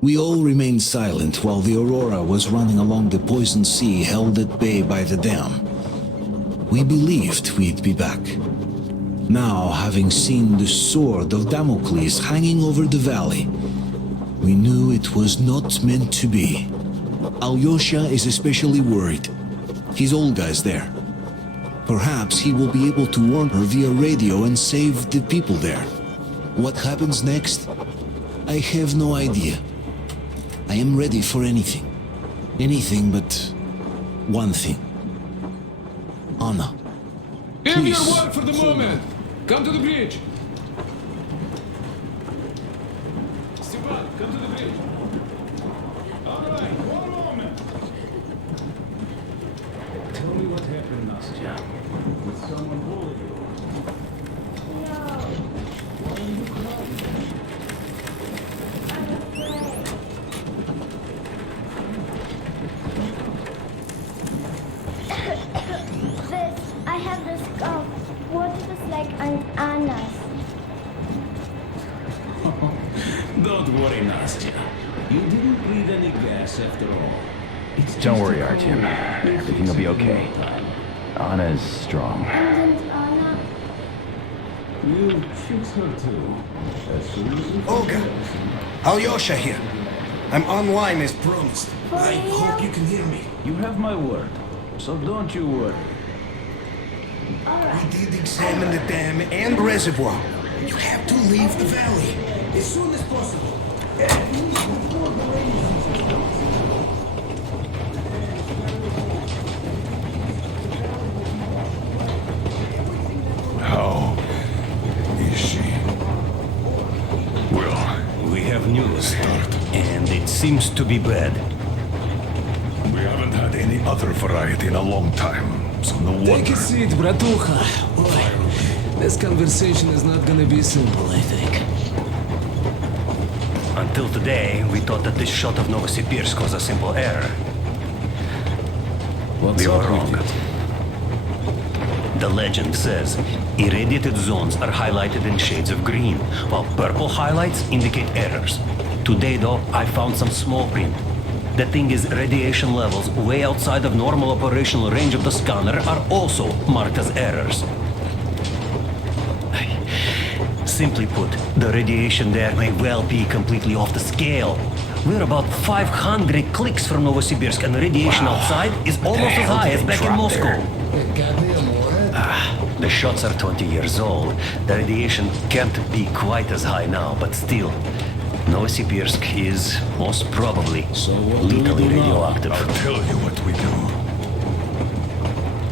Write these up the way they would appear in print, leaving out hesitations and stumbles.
We all remained silent while the Aurora was running along the poison sea held at bay by the dam. We believed we'd be back. Now, having seen the sword of Damocles hanging over the valley, we knew it was not meant to be. Alyosha is especially worried. His Olga's there. Perhaps he will be able to warn her via radio and save the people there. What happens next? I have no idea. I am ready for anything. Anything but one thing. Anna. Give your Please. word for the moment. Come to the bridge. Stepan, come to the bridge. All right, one moment. Tell me what happened, Nastya. With someone holding you. Why are you crying? I have this cough. What if it's like an Anna's? Don't worry, Nastya. You didn't breathe any gas after all. Don't worry, Artyom. Everything will be okay. Anna's strong. Isn't Anna? You fix her too. As soon as you Olga! Alyosha here. I'm online as promised. I hope you can hear me. You have my word, so don't you worry. We did examine the dam and reservoir. You have to leave the valley as soon as possible. How is she? Well, We have news, and it seems to be bad. we haven't had any other variety in a long time, so no Take wonder. a seat, bratucha. Boy, this conversation is not gonna be simple, I think. Until today, we thought that this shot of Novosibirsk was a simple error. What's We were up with wrong. it? The legend says irradiated zones are highlighted in shades of green, while purple highlights indicate errors. Today, though, I found some small print. The thing is, radiation levels way outside of normal operational range of the scanner are also marked as errors. Simply put, the radiation there may well be completely off the scale. We're about 500 clicks from Novosibirsk, and the radiation outside is almost as high as back in Moscow. The shots are 20 years old. The radiation can't be quite as high now, but still, Novosibirsk is most probably So what do we lethally do now? radioactive. I'll tell you what we do.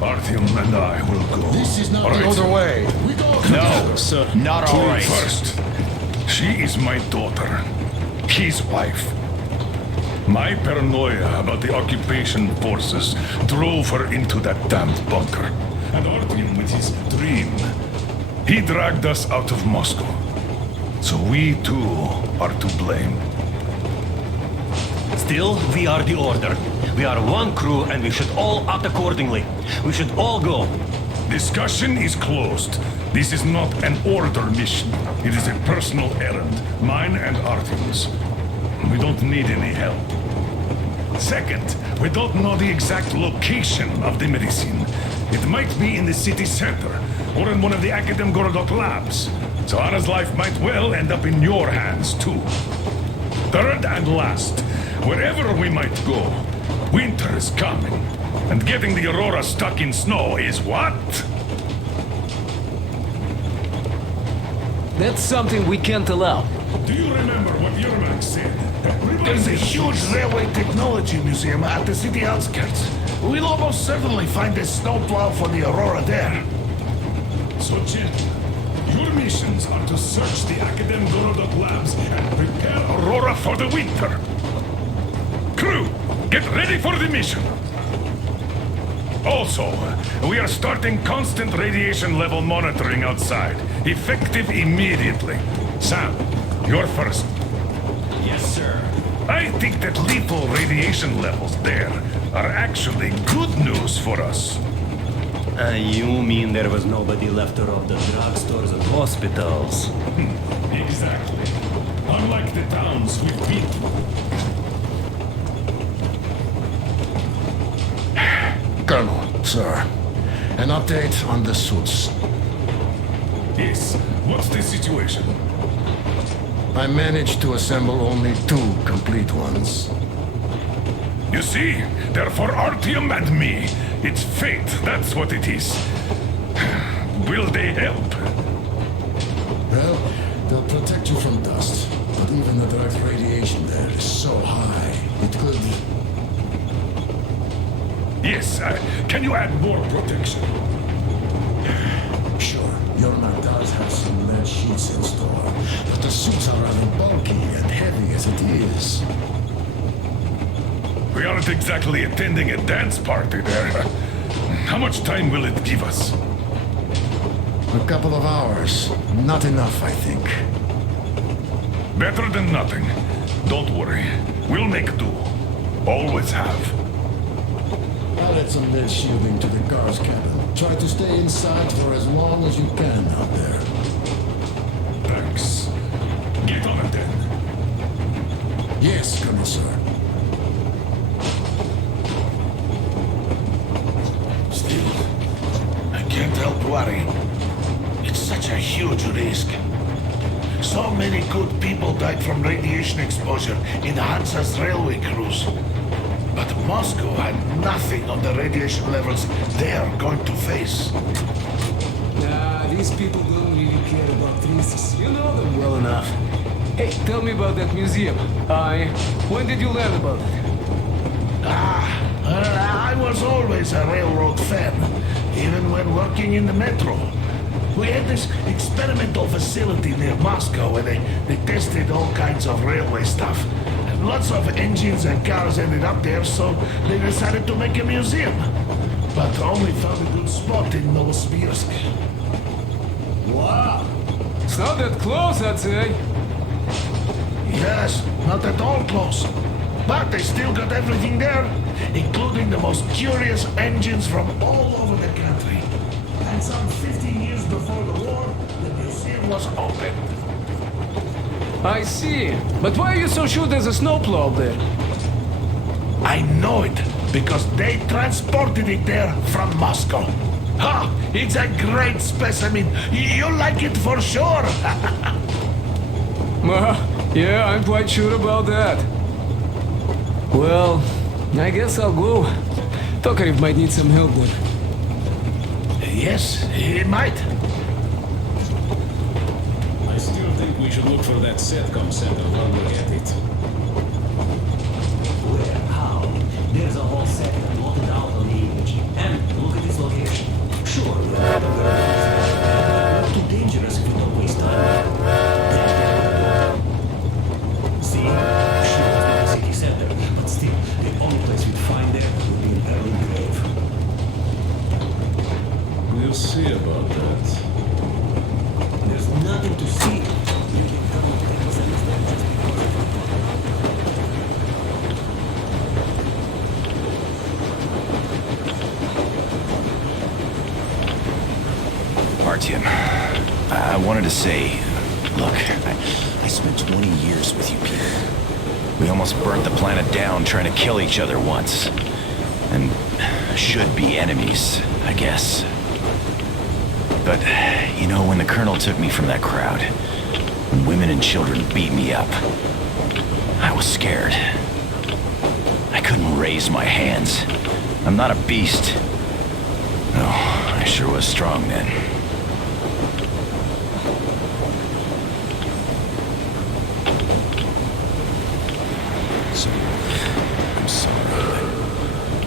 Artyom and I will go. This is not All the right? other way. We go together. sir. Not all right. First, she is my daughter, his wife. My paranoia about the occupation forces drove her into that damned bunker. And Artyom with his dream, he dragged us out of Moscow. So we too are to blame. Still, we are the Order. We are one crew, and we should all act accordingly. We should all go. Discussion is closed. This is not an order mission. It is a personal errand, mine and Artyom's. We don't need any help. Second, we don't know the exact location of the medicine. It might be in the city center, or in one of the Akademgorodok labs. So Anna's life might well end up in your hands, too. Third and last, wherever we might go, winter is coming. And getting the Aurora stuck in snow is what? That's something we can't allow. Do you remember what Yermak said? There's a huge railway technology museum at the city outskirts. We'll almost certainly find a snowplow for the Aurora there. So, gentlemen, your missions are to search the Akademgorodok labs and prepare Aurora for the winter. Crew, get ready for the mission. Also, we are starting constant radiation level monitoring outside, effective immediately. Sam, you're first. Yes, sir. I think that lethal radiation levels there are actually good news for us. You mean there was nobody left to rob the drugstores and hospitals? Exactly. unlike the towns we've been to. Colonel, sir, an update on the suits. Yes, what's the situation? I managed to assemble only 2 complete ones. You see, they're for Artyom and me. It's fate, that's what it is. Will they help? Well, they'll protect you from dust, but even the direct radiation there is so high, it could... Yes, can you add more protection? Sure, Yormak does have some lead sheets in store, but the suits are rather bulky and heavy as it is. We aren't exactly attending a dance party there. How much time will it give us? A couple of hours. Not enough, I think. Better than nothing. Don't worry. We'll make do. Always have. I'll add some lead shielding to the guard's cabin. Try to stay inside for as long as you can out there. Thanks. Get on it then. Yes, Colonel, sir. Still, I can't help worrying. It's such a huge risk. So many good people died from radiation exposure in Hansa's railway crews. But Moscow had nothing on the radiation levels they're going to face. Nah, these people don't really care about risks. You know them well enough. Hey, tell me about that museum. When did you learn about it? I was always a railroad fan, even when working in the metro. We had this experimental facility near Moscow where they tested all kinds of railway stuff. And lots of engines and cars ended up there, so they decided to make a museum. But only found a good spot in Novosibirsk. Wow. It's not that close, I'd say. Yes, not at all close. But they still got everything there, including the most curious engines from all over the country. And some 15 years before the war, the museum was opened. I see. But why are you so sure there's a snowplow there? I know it, because they transported it there from Moscow. Ha! It's a great specimen. You'll like it for sure. Yeah, I'm quite sure about that. Well, I guess I'll go. Tokarev might need some help there. Yes, he might. I still think we should look for that SETCOM center while we get it. Where? How? There's a whole sector plotted out on the image. And look at its location. Sure, we're not aware of it. Not too dangerous if you don't waste time. See? Sure, it's not a city center, but still, the only place we'd find there would be an early grave. We'll see about that. There's nothing to see. You can come up with things and just Artyom, I wanted to say, look, I spent 20 years with you people. We almost burnt the planet down trying to kill each other once. And should be enemies, I guess. But, you know, when the Colonel took me from that crowd, when women and children beat me up, I was scared. I couldn't raise my hands. I'm not a beast. Oh, I sure was strong then. I'm sorry,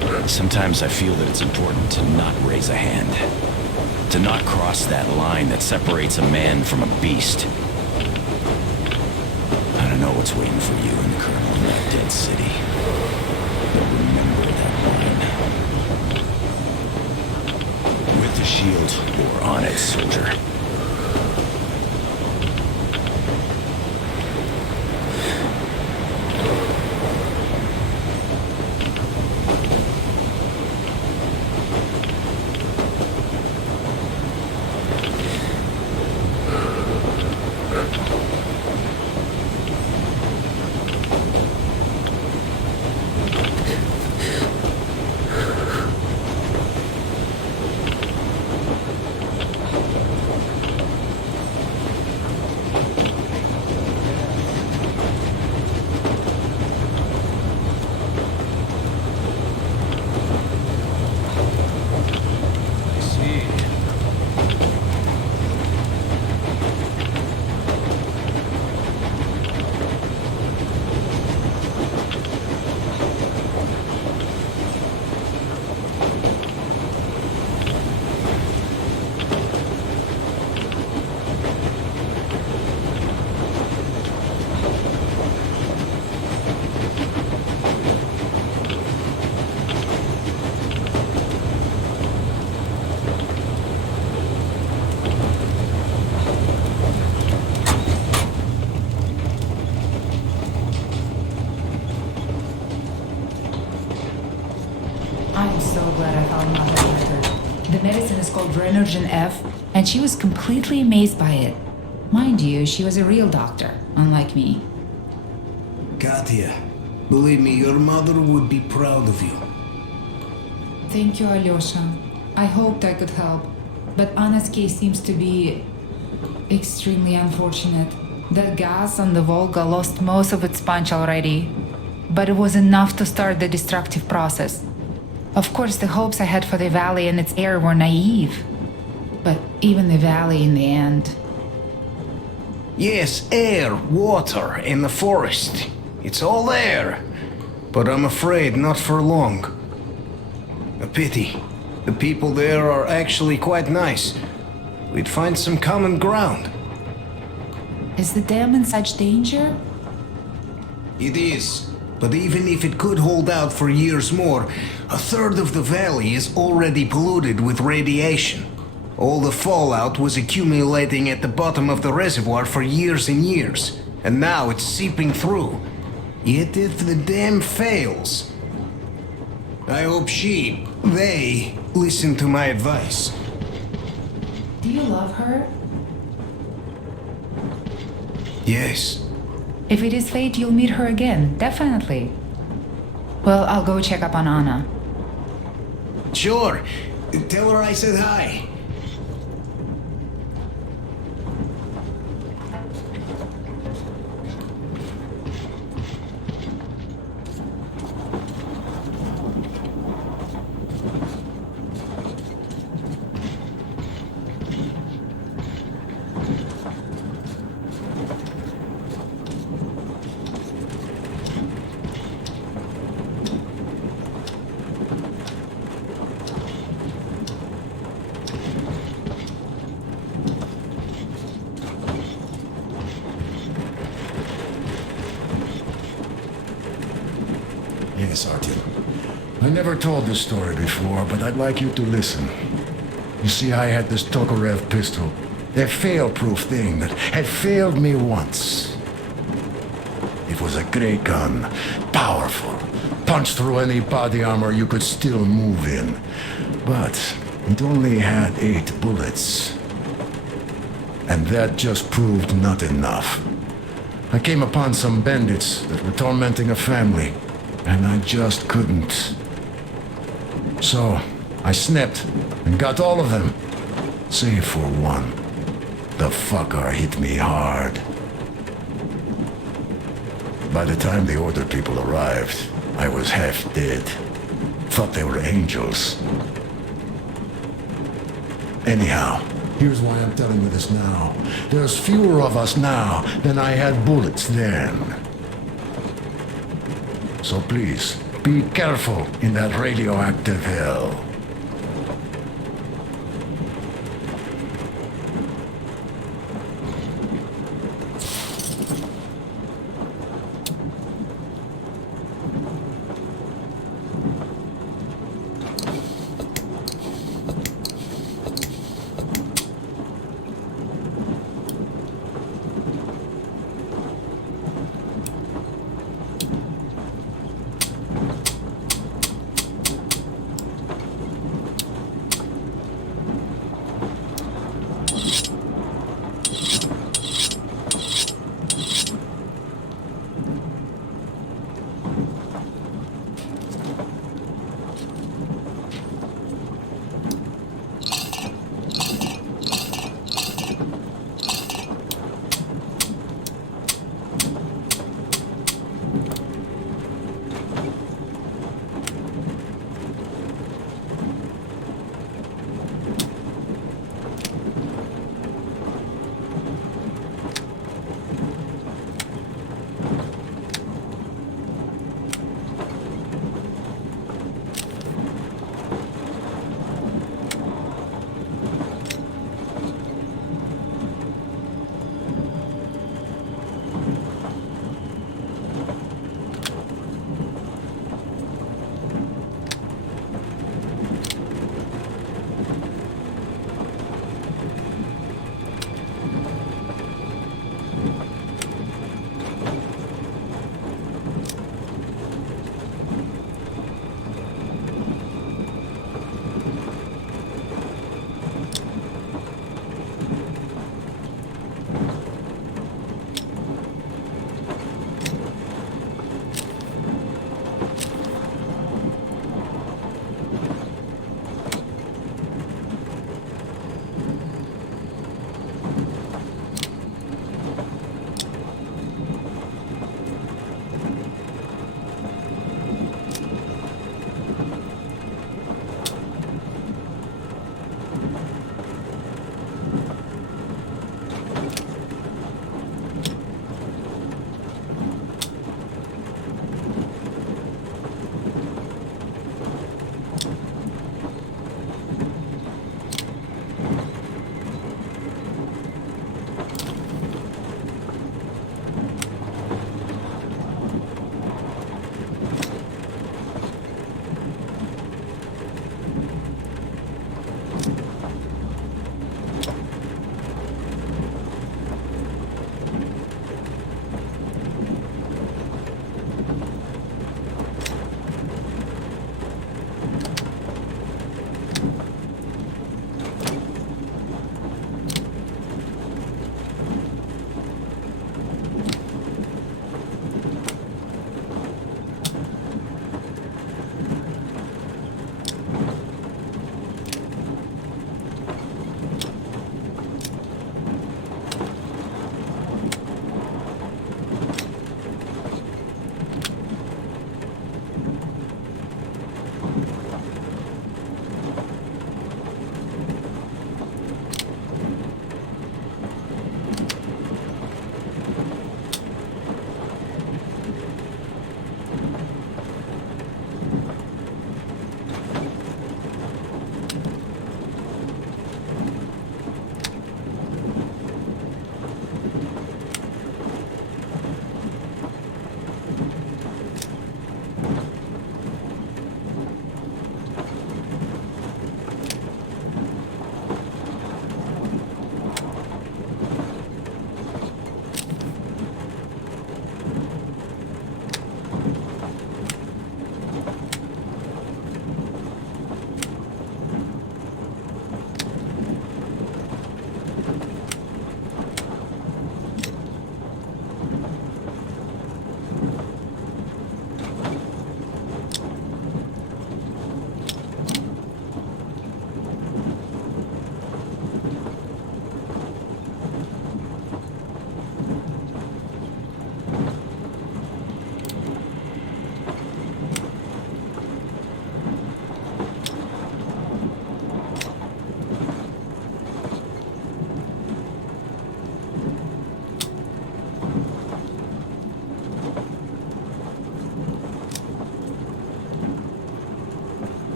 but sometimes I feel that it's important to not raise a hand. To not cross that line that separates a man from a beast. I don't know what's waiting for you and the Colonel in that dead city. But remember that line. With the shield or on it, soldier. medicine is called Renergen F, and she was completely amazed by it. Mind you, she was a real doctor, unlike me. Katya, believe me, your mother would be proud of you. Thank you, Alyosha. I hoped I could help, but Anna's case seems to be extremely unfortunate. That gas on the Volga lost most of its punch already, but it was enough to start the destructive process. Of course, the hopes I had for the valley and its air were naive, but even the valley in the end. Yes, air, water, and the forest. It's all there. But I'm afraid not for long. A pity. The people there are actually quite nice. We'd find some common ground. Is the dam in such danger? It is. But even if it could hold out for years more, a third of the valley is already polluted with radiation. All the fallout was accumulating at the bottom of the reservoir for years and years, and now it's seeping through. Yet if the dam fails, I hope they listen to my advice. Do you love her? Yes. If it is fate, you'll meet her again, definitely. Well, I'll go check up on Anna. Sure. Tell her I said hi. Yes, Artyom. I never told this story before, but I'd like you to listen. You see, I had this Tokarev pistol. A fail-proof thing that had failed me once. It was a great gun. Powerful. Punched through any body armor you could still move in. But it only had 8 bullets. And that just proved not enough. I came upon some bandits that were tormenting a family. And I just couldn't. So, I snapped and got all of them. Save for one. The fucker hit me hard. By the time the order people arrived, I was half dead. Thought they were angels. Anyhow, here's why I'm telling you this now. There's fewer of us now than I had bullets then. So please, be careful in that radioactive hell.